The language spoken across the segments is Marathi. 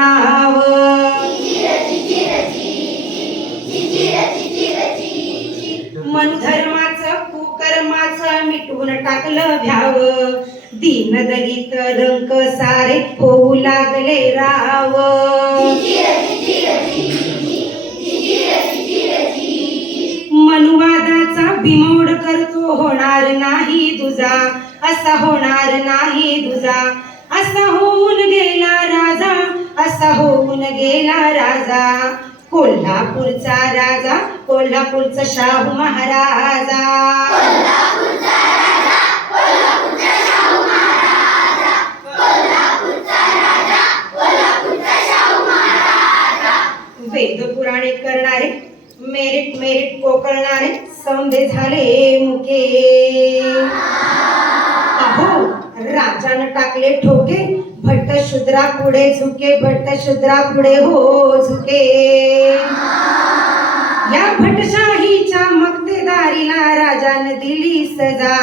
नाव. मनधर्माचं कुकर्माचं मिटवून टाकलं भ्याव. दीन दलित रंक सारे होऊ लागले राव. मनुवादाचा बिमोड करतो होणार नाही दुजा. असा होणार नाही दुजा. असा होऊन गेला राजा. असा होऊन गेला राजा. कोल्हापूरचा राजा कोल्हापूरचा शाहू महाराजा. वेद पुराणे करणारे मेरिट मेरिट कोकळणारे सौंदे झाले मुके. अहो राजानं टाकले ठोके भट्ट शूद्रा पुढे झुके. भट्ट शूद्रा पुढे हो झुके. या भटशाहीच्या मक्तेदारीला राजानं दिली सजा.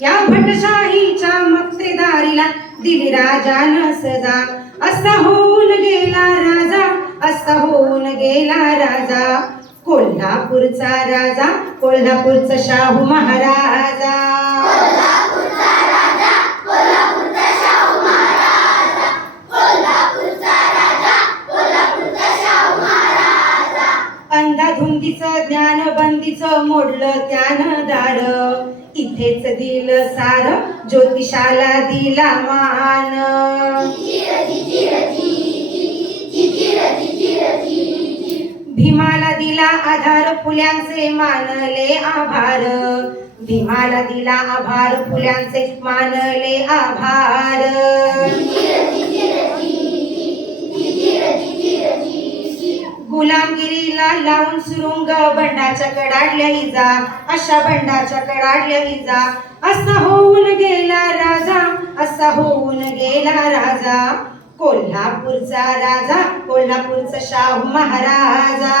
या भटशाहीच्या मक्तेदारीला दिली राजानं सजा. असा होऊन गेला राजा. असा होऊन गेला राजा. कोल्हापूरचा राजा कोल्हापूरचा शाहू महाराजा. अंधाधुंदीचं ज्ञानबंदीचं मोडलं त्यानं दार. इथेच दिलं सार ज्योतिषाला दिला मान. भीमाला दिला आधार फुल्यांचे मानले आभार. भीमाला दिला आभार फुल्यांचे मानले आभार. गुलामगिरीला लावून सुरुंग बंडाच्या कडाडल्या इजा. अशा बंडाच्या कडाडल्या इजा. असा होऊन गेला राजा. असा होऊन गेला राजा. कोल्हापूरचा राजा कोल्हापूरचा शाहू महाराजा.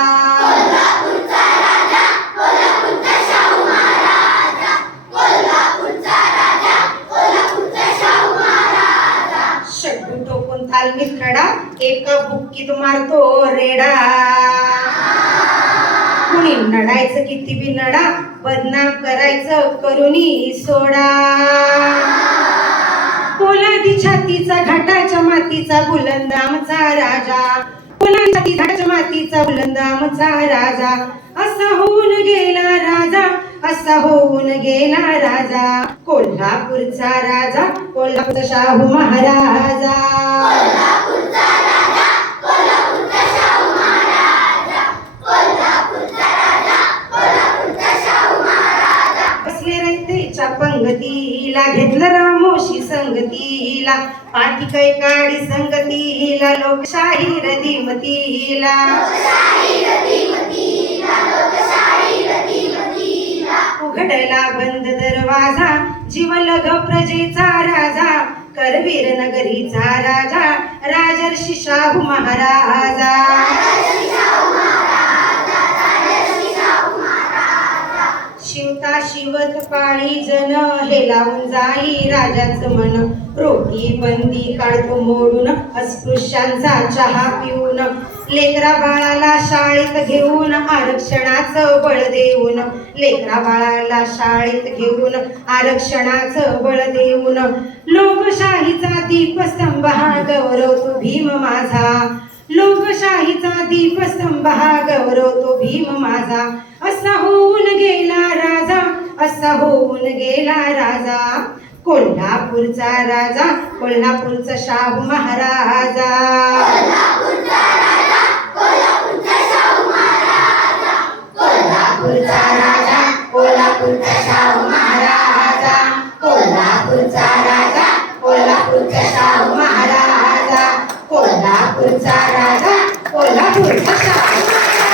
षड्डू टोकून तालमीत खडा एका बुक्कीत मारतो रेडा. कुणी नडायचं किती बी नडा बदनाम करायचं करुणी सोडा. पोलादी छातीचा घाटाच्या मातीचा बुलंद आमचा राजा. पोलादी घाटाच्या मातीचा बुलंद आमचा राजा. असा होऊन गेला राजा. असा होऊन गेला राजा. कोल्हापूरचा राजा कोल्हापूरचा शाहू महाराजा. बसले रयतेच्या पंगतीला घेतलं रामोशी संगतीला. पाठी कै काडी संगतीला लोकशाही रदीमतीला. उघडला बंद दरवाजा जीवलग प्रजेचा राजा. करवीर नगरीचा राजा राजर्षी शाहू महाराजा. शिवता शिवत पाळी जन हे लावून जाई राजाचं मन. रोटी बंदी काढतो मोडून अस्पृश्यांचा चहा पिऊन. लेकरा बाळाला शाळेत घेऊन आरक्षणाचं बळ देऊन. लेकरा बाळाला शाळेत घेऊन आरक्षणाचं बळ देऊन. लोकशाहीचा दीपस्तंभ हा गौरवतो भीम माझा. लोकशाहीचा दीपस्तंभ हा गौरवतो भीम माझा. असा होऊन गेला राजा. असा होऊन गेला राजा. कोल्हापूरचा राजा कोल्हापूरचा शाहू महाराजा. कोल्हापूरचा राजा कोल्हापूरचा शाहू महाराजा. कोल्हापूरचा राजा कोल्हापूरचा शाहू महाराजा. कोल्हापूरचा राजा कोल्हापूरचा शाहू महाराजा. कोल्हापूरचा राजा कोल्हापूरचा शाहू महाराजा.